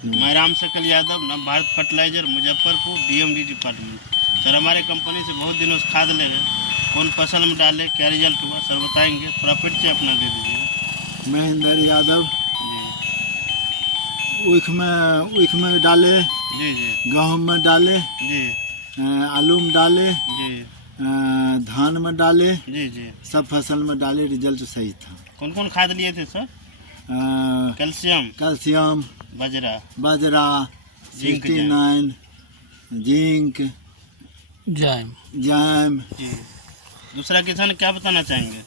मैं Ram Sakal Yadav, Nav Bharat fertiliser, Muzaffarpur, DMD department. Sir हमारे company से बहुत दिनों से खाद ले रहे हैं, कौन फसल में डाले, क्या रिजल्ट हुआ सर बताएंगे, थोड़ा परिचय अपना दे दीजिएगा। महेंद्र यादव। जी ऊख में डाले, जी जी गेहूँ में डाले, जी आलू में डाले, जी धान में डाले, जी जी सब फसल में डाले, रिजल्ट सही था। कौन कौन खाद लिए थे सर? कैल्शियम, कैल्शियम, बाजरा, जिंक, 69, जिंक, जैम। जी। दूसरा किसान क्या बताना चाहेंगे?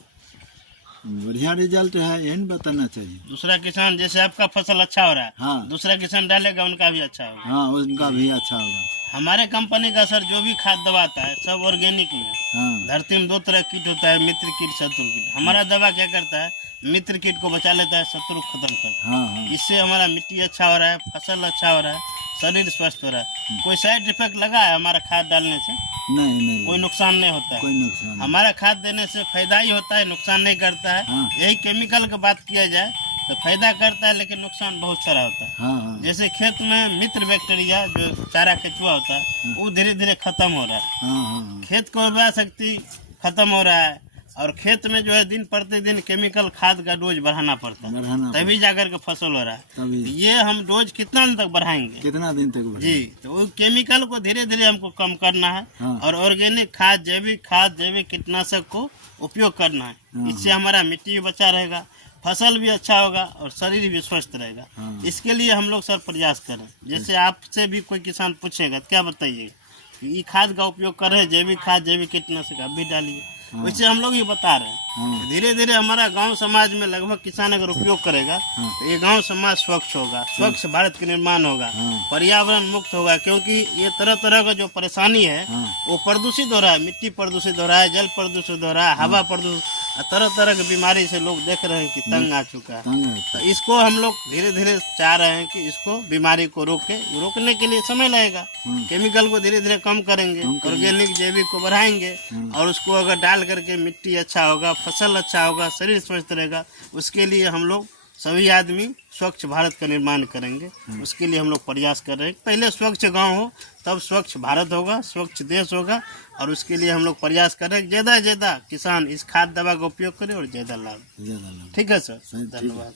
बढ़िया रिजल्ट है, यही बताना चाहिए। दूसरा किसान जैसे आपका फसल अच्छा हो रहा है, हाँ दूसरा किसान डालेगा उनका भी अच्छा होगा। हाँ, उनका भी अच्छा होगा। हमारे कंपनी का सर जो भी खाद दबाता है सब ऑर्गेनिक में। हाँ धरती में दो तरह कीट होता है, मित्र कीट, शत्रु कीट। हमारा दवा क्या करता है, मित्र कीट को बचा लेता है, शत्रु खत्म करता है। हाँ हाँ। इससे हमारा मिट्टी अच्छा हो रहा है, फसल अच्छा हो रहा है, शरीर स्वस्थ हो रहा है। कोई साइड इफेक्ट लगा है हमारा खाद डालने से? नहीं, कोई नुकसान नहीं होता है। कोई नुकसान नहीं। हमारा खाद देने से फायदा ही होता है, नुकसान नहीं करता है। हाँ। यही केमिकल की बात किया जाए तो फायदा करता है, लेकिन नुकसान बहुत सारा होता है। हाँ हाँ जैसे खेत में मित्र बैक्टीरिया जो चारा केचुआ होता है वो धीरे धीरे खत्म हो रहा है। हाँ हाँ। खेत को उर्वरा शक्ति खत्म हो रहा है, और खेत में जो है दिन प्रतिदिन केमिकल खाद का डोज बढ़ाना पड़ता है, तभी जाकर के फसल हो रहा है। तभी ये हम डोज कितना दिन तक बढ़ाएंगे? कितना दिन तक जी, तो वो केमिकल को धीरे धीरे हमको कम करना है। हाँ। और ऑर्गेनिक खाद, जैविक कीटनाशक को उपयोग करना है। हाँ। इससे हमारा मिट्टी भी बचा रहेगा, फसल भी अच्छा होगा और शरीर भी स्वस्थ रहेगा। हाँ। इसके लिए हम लोग सर प्रयास करें। जैसे आपसे भी कोई किसान पूछेगा तो क्या बताइएगा कि ये खाद का उपयोग कर रहे हैं, जैविक खाद, जैविक कीटनाशक आप भी डालिए। हाँ। वैसे हम लोग ये बता रहे हैं। हाँ। धीरे धीरे हमारा गांव समाज में लगभग किसान अगर उपयोग करेगा हाँ। तो ये गांव समाज स्वच्छ होगा, स्वच्छ भारत का निर्माण होगा, हाँ। पर्यावरण मुक्त होगा। क्योंकि ये तरह तरह का जो परेशानी है हाँ। वो प्रदूषित हो रहा है, मिट्टी प्रदूषित हो रहा है, जल प्रदूषित हो रहा है, हवा प्रदूषित, तरह तरह की बीमारी से लोग देख रहे हैं कि तंग आ चुका है। तो इसको हम लोग धीरे धीरे चाह रहे हैं कि इसको बीमारी को रोकने के लिए समय लगेगा। केमिकल को धीरे धीरे कम करेंगे, ऑर्गेनिक जैविक को बढ़ाएंगे, और उसको अगर डाल करके मिट्टी अच्छा होगा, फसल अच्छा होगा, शरीर स्वस्थ रहेगा। उसके लिए हम लोग सभी आदमी स्वच्छ भारत का निर्माण करेंगे। उसके लिए हम लोग प्रयास कर रहे हैं। पहले स्वच्छ गांव हो तब स्वच्छ भारत होगा, स्वच्छ देश होगा। और उसके लिए हम लोग प्रयास कर रहे हैं ज़्यादा से ज़्यादा किसान इस खाद दवा का उपयोग करें और ज़्यादा लाभ। ठीक है सर, धन्यवाद।